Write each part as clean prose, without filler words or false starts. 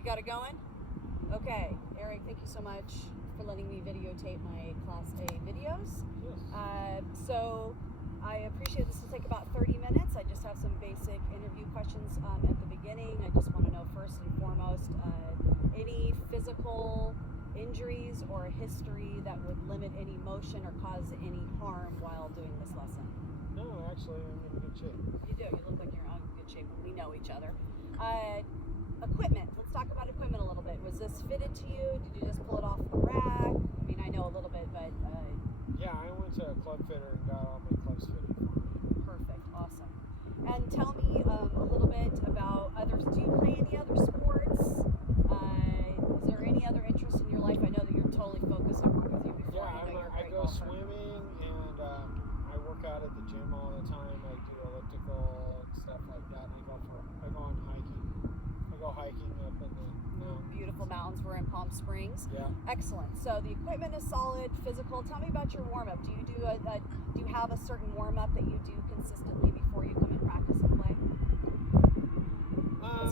You got it going? Okay, Eric, thank you so much for letting me videotape my Class A videos. Yes. So I appreciate this will take about 30 minutes. I just have some basic interview questions at the beginning. I just want to know first and foremost, any physical injuries or a history that would limit any motion or cause any harm while doing this lesson? No, actually, I'm in good shape. You do. You look like you're in good shape when we know each other. Equipment. Let's talk about equipment a little bit. Was this fitted to you? Did you just pull it off the rack? I mean, I know a little bit, but... Yeah, I went to a club fitter and got all my clubs fitted for me. Perfect. Awesome. And tell me a little bit about others. Do you play any other sports? Is there any other interest in your life? I know that you're totally focused. I worked with you before. Yeah, I go swimming and I work out at the gym all the time. I do elliptical and stuff like that. And I go on hiking. I go hiking up in the beautiful mountains. We're in Palm Springs. Yeah. Excellent. So the equipment is solid, physical. Tell me about your warm up. Do you have a certain warm up that you do consistently before you come and practice and play?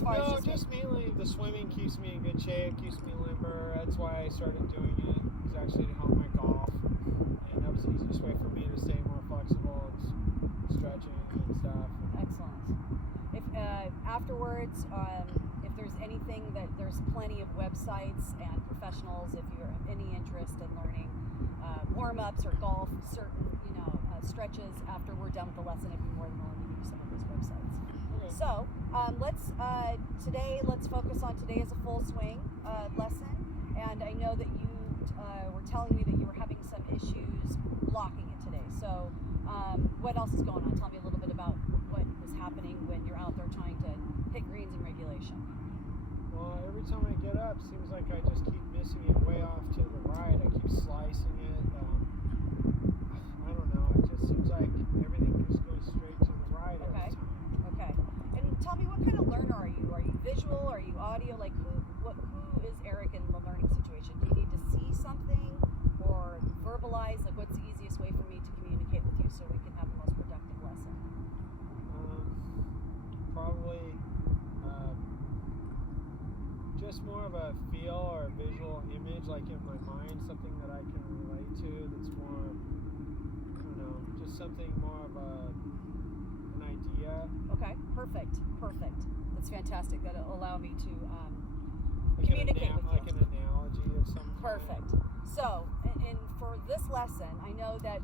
No, just mainly the swimming keeps me in good shape, keeps me limber. That's why I started doing it. It's actually to help my golf, and that was the easiest way for me to stay more flexible. It's stretching and stuff. Excellent. If afterwards, if there's anything that there's plenty of websites and professionals, if you're any interest in learning warm-ups or golf, certain stretches after we're done with the lesson, I'd be more than willing to give you some of those websites. Okay. So let's focus on today as a full swing lesson, and I know that you were telling me that you were having some issues blocking it today. So what else is going on? Tell me a little bit about what is happening when you're out there trying to hit greens in regulation. Well, every time I get up, seems like I just keep missing it way off to the right. I keep slicing it. I don't know. It just seems like everything just goes straight to the right every time. Okay. And tell me, what kind of learner are you? Are you visual? Are you audio? Like who is Eric in the learning situation? Do you need to see something or verbalize? Like what's the easiest way for me to communicate with you so we can have the most productive lesson? Probably just more of a feel or a visual image, like in my mind, something that I can relate to that's more, I don't know, just something more of an idea. Okay, perfect. That's fantastic. That'll allow me to Like communicate with you. Like an analogy of some kind. Perfect. So, and for this lesson, I know that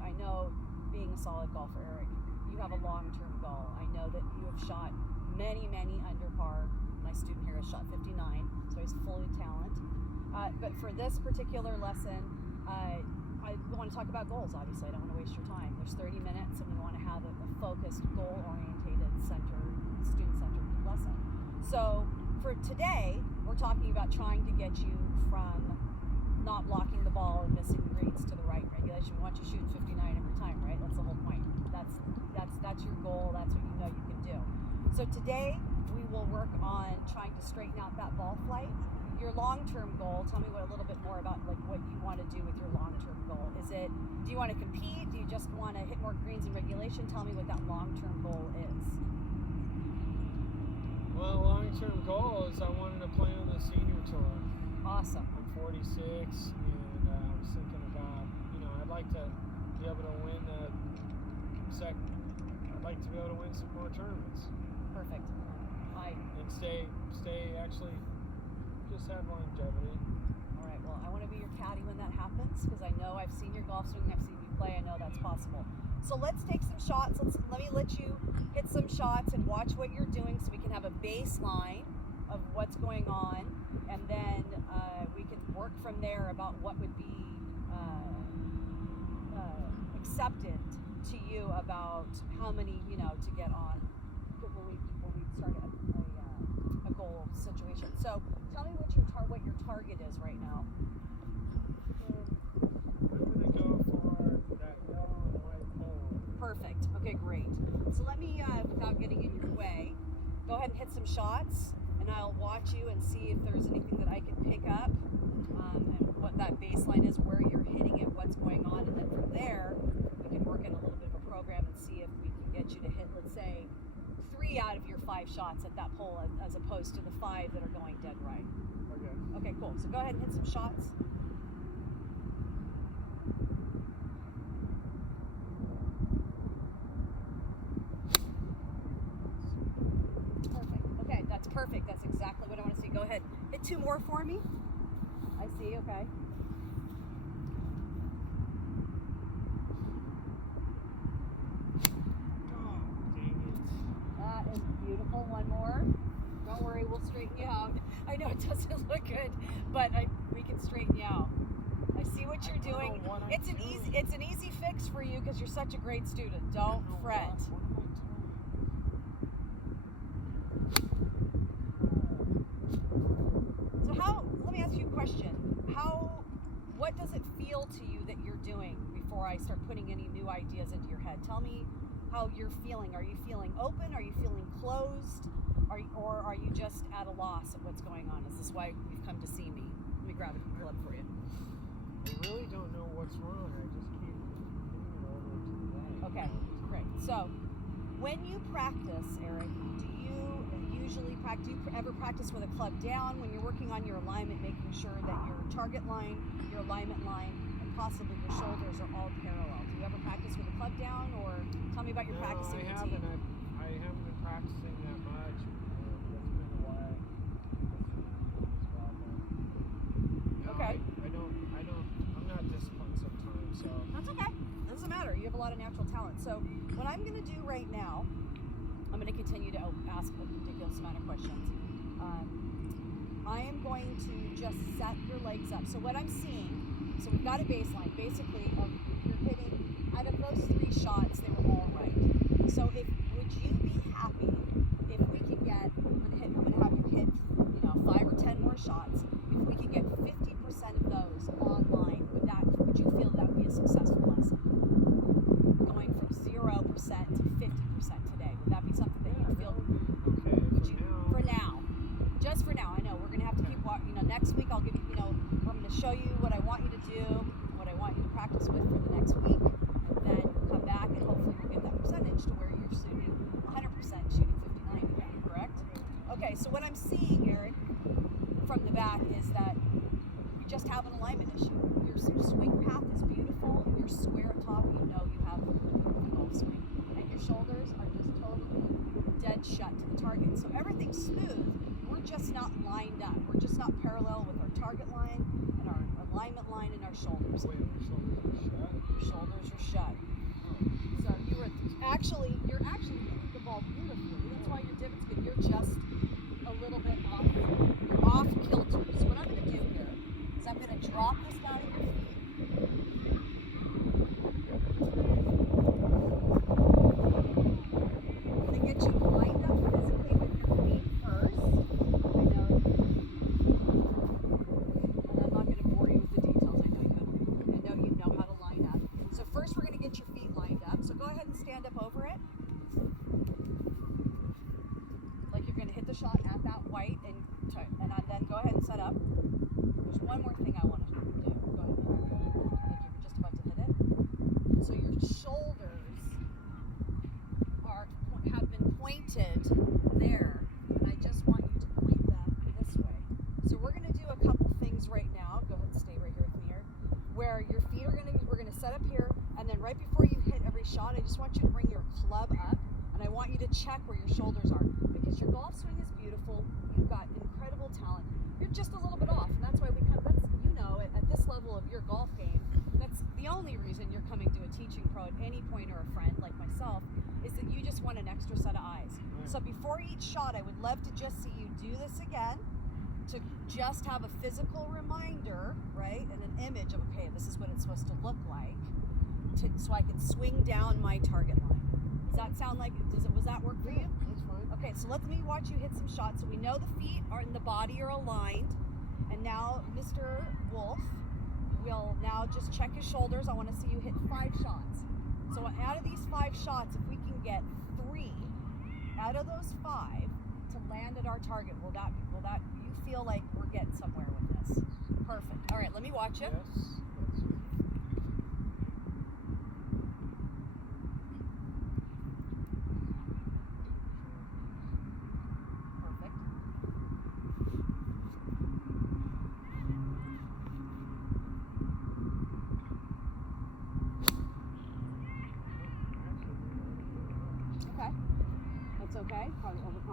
I know being a solid golfer, Eric, you have a long-term goal. I know that you have shot many under par. My student here has shot 59, so he's full of talent. But for this particular lesson, I want to talk about goals, obviously. I don't want to waste your time. There's 30 minutes, and we want to have a focused, goal-orientated, student-centered lesson. So for today, we're talking about trying to get you from not blocking the ball and missing greens to the right regulation. We want you shooting 59 every time, right? That's the whole point. That's your goal. That's what you know you can do. So today, we will work on trying to straighten out that ball flight. Your long-term goal, tell me a little bit more about like what you want to do with your long-term goal. Do you want to compete? Do you just want to hit more greens in regulation? Tell me what that long-term goal is. Well, long-term goal is I wanted to play on the senior tour. Awesome. I'm 46, and I was thinking about, I'd like to be able to win I'd like to be able to win some more tournaments. Perfect. And stay actually just have longevity. All right, well, I want to be your caddy when that happens because I know I've seen your golf swing, I've seen you play, I know that's possible. So let's take some shots. Let me let you hit some shots and watch what you're doing so we can have a baseline of what's going on, and then we can work from there about what would be accepted to you about how many, to get on when we start a goal situation. So tell me what your target is right now. I'm going to go for that yellow and white pole. Perfect. Okay, great. So let me, without getting in your way, go ahead and hit some shots, and I'll watch you and see if there's anything that I can pick up, and what that baseline is, where you're hitting it, what's going on, and then from there, we can work in a little bit of a program and see if we can get you to hit, let's say, 3 3 out of your 5 shots at that pole as opposed to the 5 that are going dead right. Okay. Okay, cool. So go ahead and hit some shots. Perfect. Okay, that's perfect. That's exactly what I want to see. Go ahead. Hit 2 more for me. I see. Okay. That is beautiful. One more. Don't worry, we'll straighten you out. I know it doesn't look good, but we can straighten you out. I see what you're doing. It's an easy fix for you because you're such a great student. Don't fret. So let me ask you a question. What does it feel to you that you're doing before I start putting any new ideas into your head? Tell me how you're feeling. Are you feeling open? Are you feeling closed? Or are you just at a loss of what's going on? Is this why you've come to see me? Let me grab a glove for you. I really don't know what's wrong. I just keep moving it over to the right. Okay, great. So, when you practice, Eric, do you usually practice? Do you ever practice with a club down when you're working on your alignment, making sure that your target line, your alignment line, and possibly your shoulders are all parallel? Do you ever practice with a club down, or tell me about your practicing routine? I haven't been practicing that much. That's been a while. Okay. I'm not disciplined sometimes, so. That's okay. Doesn't matter. You have a lot of natural talent. So what I'm going to do right now, I'm going to continue to ask a ridiculous amount of questions. I am going to just set your legs up. So what I'm seeing, so we've got a baseline. Basically, you're hitting, out of those 3 shots, they were all right. So would you be happy if we could get, I'm going to have you hit, 5 or 10 more shots. If we could get 50% of those online, would you feel that would be a successful lesson? Going from 0% to 50% today. Would that be something that you feel? Okay. For now. Just for now. I know we're going to have to keep walking. Next week I'll give you, I'm going to show you what I want you to do, what I want you to practice with for the next week. And then come back and hopefully we'll get that percentage to where you're shooting 100% shooting 59 again, correct? Okay, so what I'm seeing, Eric, from the back is that you just have an alignment issue. Your swing path is beautiful. You're square at top. You have a golf swing. And your shoulders are just totally dead shut to the target. So everything's smooth. We're just not lined up. We're just not parallel with our target line and our alignment line and our shoulders. Wait, your shoulders are shut? Your shoulders are shut. So you're actually hitting the ball beautifully. That's why your divot's good. You're just a little bit off. You're off kilter. So what I'm going to do here is I'm going to drop this down at your feet. I'm going to get you lined up physically with your feet first. I know. And I'm not going to bore you with the details. I know you know how to line up. So first we're going to get your feet lined up. So go ahead and stand up over it. Like you're going to hit the shot at that white and then go ahead and set up. There's one more thing I want to do. Go ahead. Like you're just about to hit it. So your shoulders have been pointed there, and I just want you to point them this way. So we're going to do a couple things right now. Go ahead and stay right here with me here. Where your feet we're going to set up here, and then right before you hit every shot, I just want you to bring your club up, and I want you to check where your shoulders are, because your golf swing is beautiful. You've got incredible talent. You're just a little bit off, and that's why at this level of your golf game, that's the only reason you're coming to a teaching pro at any point, or a friend like myself, is that you just want an extra set of eyes. Right. So before each shot, I would love to just see you do this again, to just have a physical reminder, right, and an image of, okay, this is what it's supposed to look like, so I can swing down my target line. Does that sound like, was that work for you? That's fine. Okay, so let me watch you hit some shots. So we know the feet and the body are aligned. And now Mr. Wolf will now just check his shoulders. I want to see you hit 5 shots. So out of these 5 shots, if we can get 3 out of those 5 to land at our target, will that you feel like we're getting somewhere with this? Perfect. All right, let me watch you. Yes.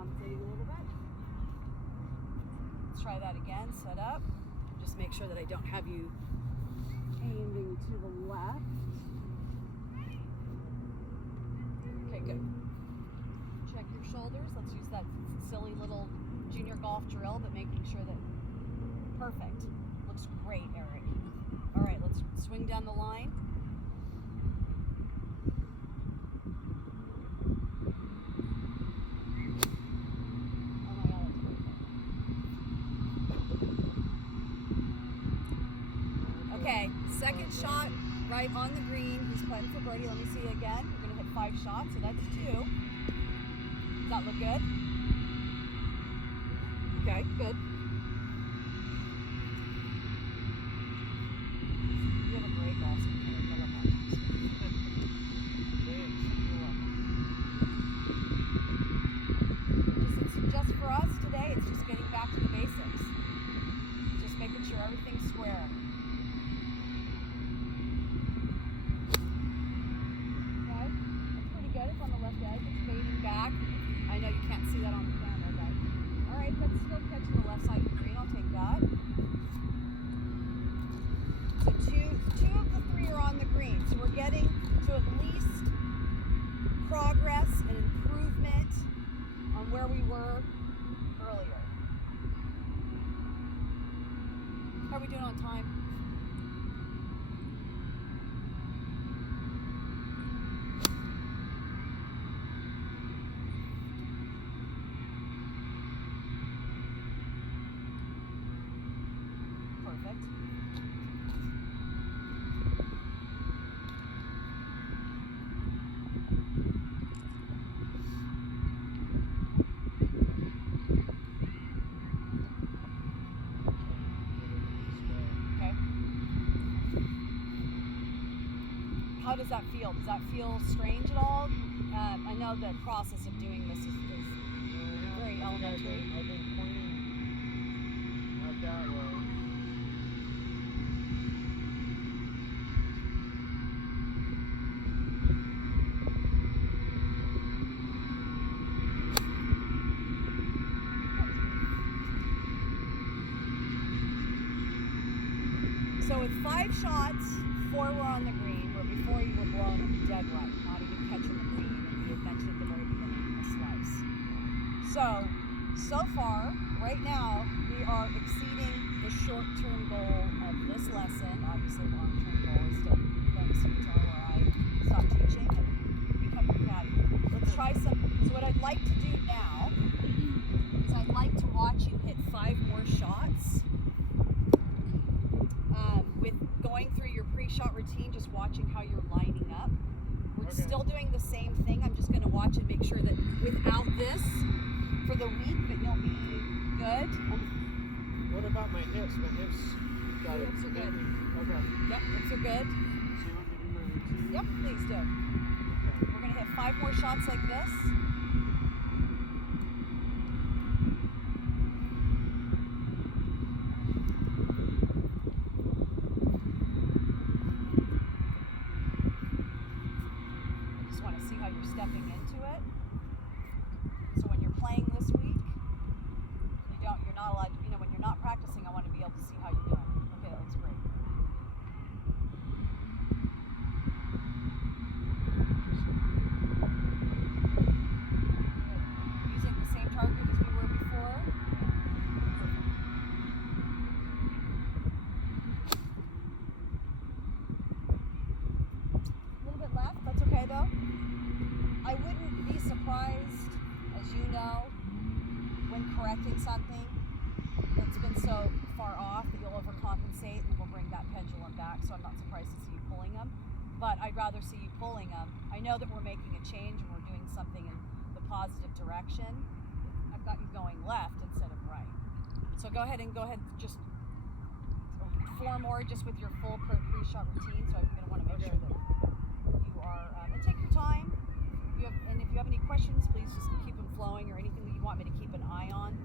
overcompensating a little bit. Let's try that again. Set up. Just make sure that I don't have you aiming to the left. Okay, good. Check your shoulders. Let's use that silly little junior golf drill, but making sure that perfect. Looks great, Eric. All right, let's swing down the line. Oh my God, that's perfect. Okay, second shot right on the green. He's putting for birdie. Let me see again. We're gonna hit 5 shots, so that's 2. Does that look good? Okay, good. You have a great golf swing, Eric. I love watching you swing. It's just for us today, it's just getting back to the basics. Just making sure everything's square. Okay, that's pretty good. It's on the left edge. It's fading back. I know you can't see that on the camera, but all right, that's still catching the left side of the green. I'll take that. So two of the 3 are on the green. So we're getting to at least progress and improvement on where we were earlier. How are we doing on time? Perfect. Okay. How does that feel? Does that feel strange at all? I know the process of doing this is very elementary. I've been pointing out that way. So with 5 shots, 4 were on the green, where before you were blowing them dead right, not even catching the green, and you had mentioned at the very beginning, the slice. So far, right now, we are exceeding the short-term goal of this lesson. Obviously, long-term goal is to learn to guitar where I stop teaching and become a caddy. Let's try some. So what I'd like to do now is I'd like to watch you hit 5 more shots. With going through your pre-shot routine, just watching how you're lining up. We're still doing the same thing. I'm just going to watch and make sure that without this, for the week, that you'll be good. What about my hips? My hips got it. Hips are good. Okay. Yep, hips are good. So you want me to do my routine? Yep, please do. Okay. We're going to hit 5 more shots like this. Stepping into it. So when you're playing this week, you're not allowed to, when you're not practicing, I want to be able to see how you're doing. Okay, that looks great. Good. Using the same target as we were before. Perfect. A little bit left, that's okay though. I wouldn't be surprised, as you know, when correcting something that's been so far off that you'll overcompensate and we'll bring that pendulum back. So I'm not surprised to see you pulling them, but I'd rather see you pulling them. I know that we're making a change and we're doing something in the positive direction. I've got you going left instead of right. So go ahead, just 4 more just with your full pre-shot routine. So I'm going to want to make sure that you are, and take your time. And if you have any questions, please just keep them flowing, or anything that you want me to keep an eye on.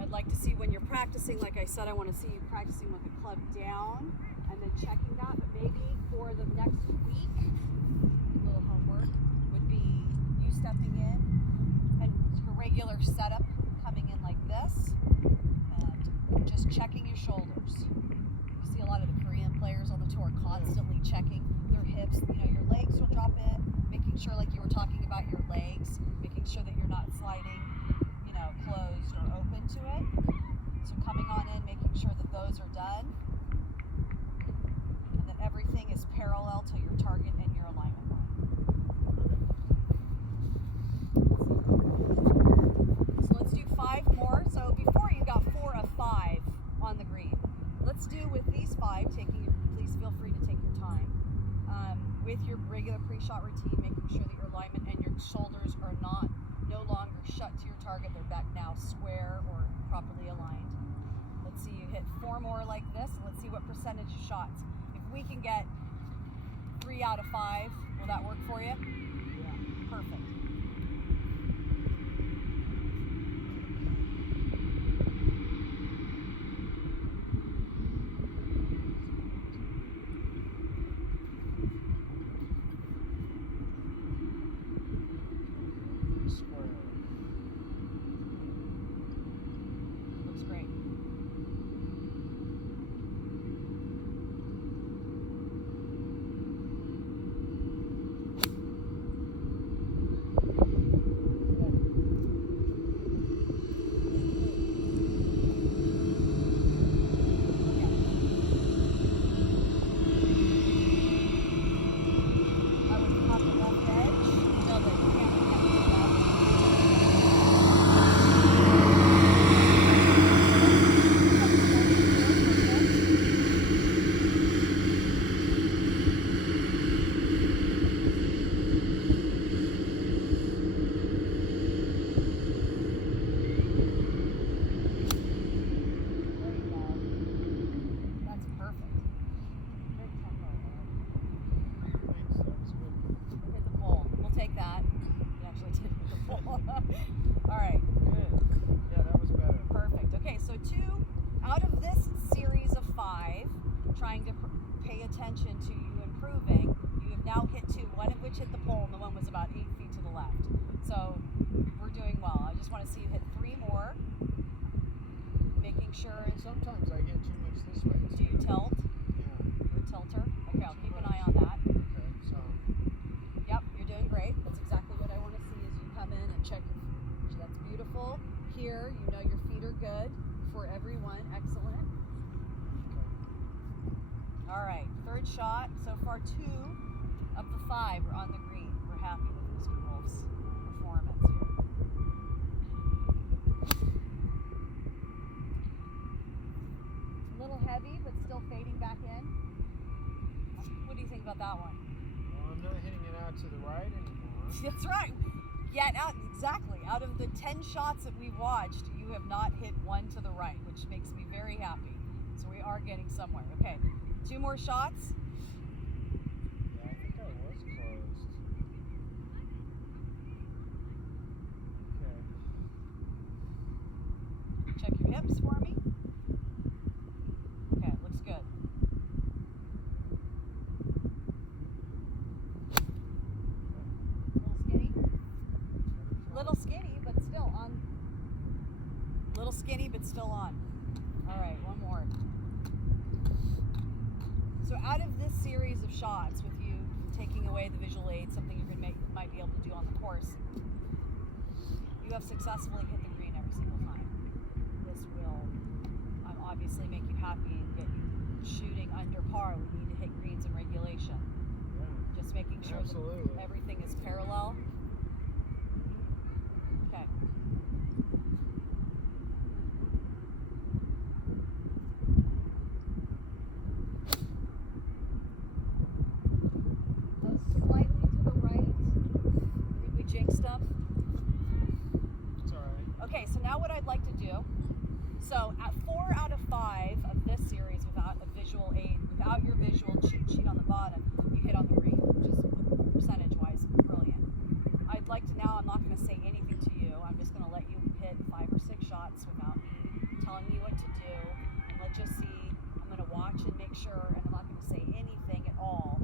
I'd like to see when you're practicing, like I said, I want to see you practicing with the club down and then checking that, but maybe for the next week, a little homework would be you stepping in and your regular setup coming in like this and just checking your shoulders. You see a lot of the Korean players on the tour constantly checking their hips. You know, your legs will drop in, making sure, like you were talking about your legs, making sure that you're not sliding, you know, closed or open to it. So coming on in, making sure that those are done, and that everything is parallel to your target and your alignment line. So let's do 5 more. So before you got 4 of 5 on the green. Let's do with these 5, please feel free to take your time, with your regular pre-shot routine, making sure that your alignment and your shoulders are no longer shut to your target. They're back now square or properly aligned. Let's see you hit 4 more like this. Let's see what percentage of shots. If we can get 3 out of 5, will that work for you? Yeah. Perfect. Square. Looks great. I was on the left edge. No, the camera can't pick it up. There you go. That's perfect. Great tempo. Thanks, that was good. We hit the pole. We'll take that. We actually did hit the pole. All right. Good. Yeah, that was better. Perfect. Okay, so 2 out of this series of 5, trying to pay attention to you improving, you have now hit 2, one of which hit the pole and the one was about 8 feet to the left. So we're doing well. I just want to see you hit 3 more, making sure. And sometimes I get too much this way. Do you tilt? Yeah. You're a tilter? Okay, I'll keep an eye on that. Okay, so Yep, you're doing great. That's exactly what I want to see as you come in and check your feet. That's beautiful. Here, you know your feet are good for everyone. Excellent. okay. All right, 3rd shot. So far 2 of the 5 are on the green. We're happy with Mr. Wolf's performance here. A little heavy, but still fading back in. What do you think about that one? Well, I'm not hitting it out to the right anymore. That's right. Yeah, exactly. Out of the 10 shots that we've watched, you have not hit one to the right, which makes me very happy. So we are getting somewhere. Okay, 2 more shots. Yeah, I think I was closed. Okay. Check your hips for me. Okay, looks good. Little skinny, but still on. Little skinny, but still on. All right, one more. So out of this series of shots, with you taking away the visual aid, something you might be able to do on the course, you have successfully hit the green every single time. This will obviously make you happy and get you shooting under par. We need to hit greens in regulation. Yeah. Just making sure Absolutely. that everything is parallel. Okay. Slightly to the right. I think we jinxed them. It's alright. Okay, so now what I'd like to do, so at 4 out of 5 of this series without a visual aid, without your visual cheat sheet on the bottom, you hit on the green, which is percentage-wise brilliant. I'd like to now, I'm not going to say anything to you, I'm just going to let you hit 5 or 6 shots without me telling you what to do, and let's just see. I'm going to watch and make sure, and I'm not going to say anything at all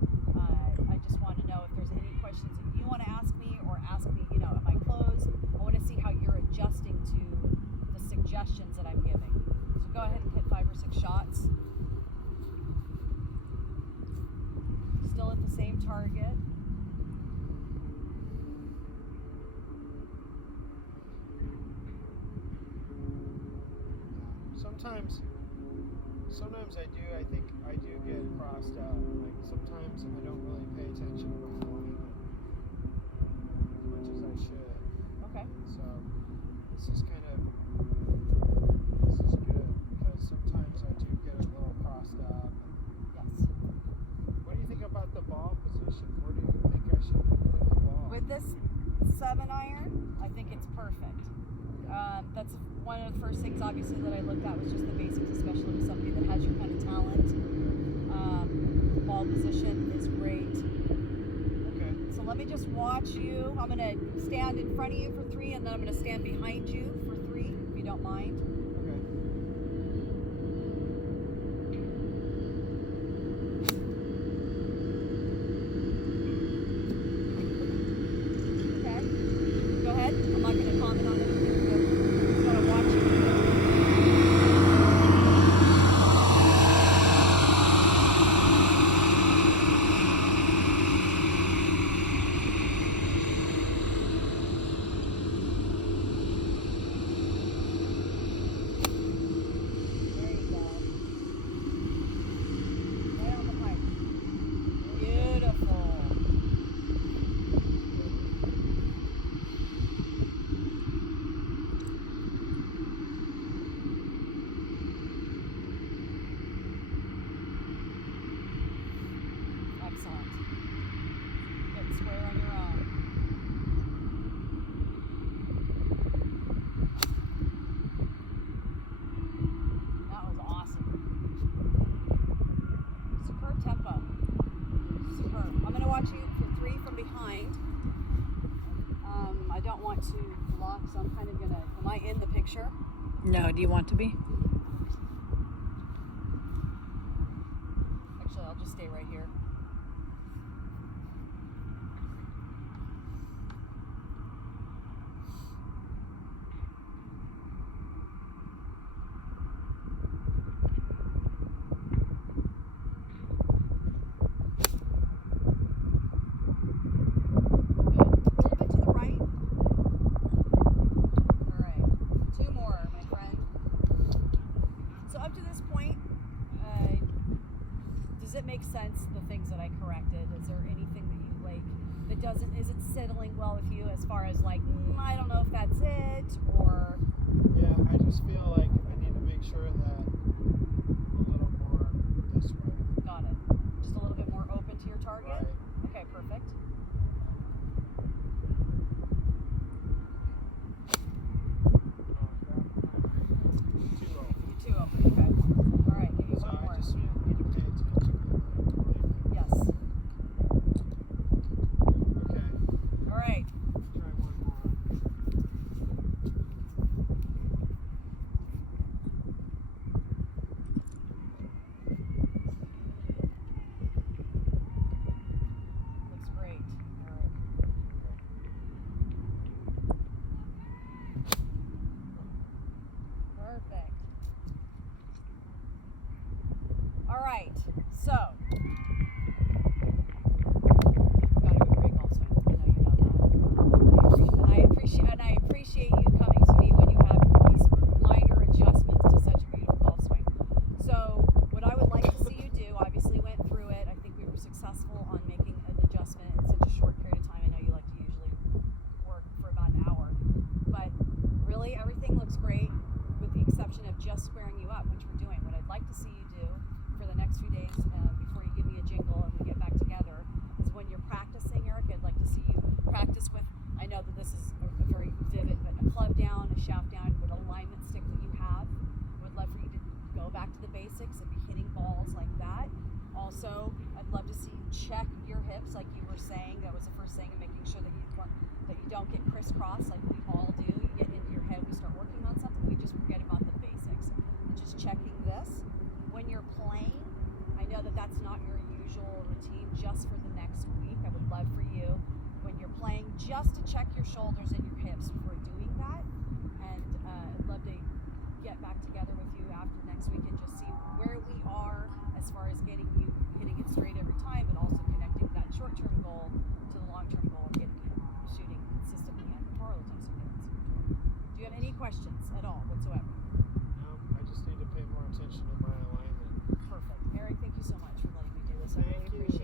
sometimes I do. I think I do get crossed out. Like sometimes I don't really pay attention to my alignment as much as I should. Okay. So this is good because sometimes I do get a little crossed up. Yes. What do you think about the ball position? Where do you think I should hit the ball? With this 7-iron, I think it's perfect. That's one of the first things, obviously, that I looked at was just the basics, especially with somebody that has your kind of talent. The ball position is great. Okay. So let me just watch you. I'm going to stand in front of you for 3, and then I'm going to stand behind you for 3, if you don't mind. Okay. Okay. Go ahead. I'm not going to comment on anything. Just want to watch you do it. There you go. Right on the pipe. Beautiful. Excellent. Get square on your own. That was awesome. Superb tempo. Superb. I'm going to watch you for 3 from behind. I don't want to block, so I'm kind of going to. Am I in the picture? No, do you want to be? Actually, I'll just stay right here. Does it make sense, the things that I corrected? Is there anything that you like that doesn't, is it settling well with you as far as like, I don't know if that's it, or? Yeah, I just feel like I need to make sure that a little more this way. Got it. Just a little bit more open to your target? Right. Okay, perfect. Too low. You're too open, okay. All right, give you So one more. I just need to pay attention to it. Yes. Okay. All right. Try one more. Looks great. All right. Perfect. All right. So, got a great golf swing. I know you know that. And I appreciate you coming to me when you have these minor adjustments to such a beautiful golf swing. So, what I would like to see you do, obviously went through it. I think we were successful on making an adjustment in such a short period of time. I know you like to usually work for about an hour, but really everything looks great with the exception of just squaring you up, which we're doing. What I'd like to see you do for the next few days before you give me a jingle and we get back together is when you're practicing, Eric, I'd like to see you practice with, I know that this is a very vivid, but a club down, a shaft down, with alignment stick that you have. I would love for you to go back to the basics and be hitting balls like that. Also, I'd love to see you check your hips like you were saying. That was the first thing, and making sure that you don't get crisscross like we all do. You get into your head, we start working on something, we just forget about the basics. And just checking this. When you're playing, I know that that's not your usual routine just for the next week. I would love for you, when you're playing, just to check your shoulders and your hips before doing that. And I'd love to get back together with you after next week and just see where we are as far as getting you hitting it straight every time, but also connecting that short-term goal to the long-term goal of getting you shooting consistently and the par times. Do you have any questions at all whatsoever? No, I just need to attention to my alignment. Perfect. Eric, thank you so much for letting me do this. I really Thank you. appreciate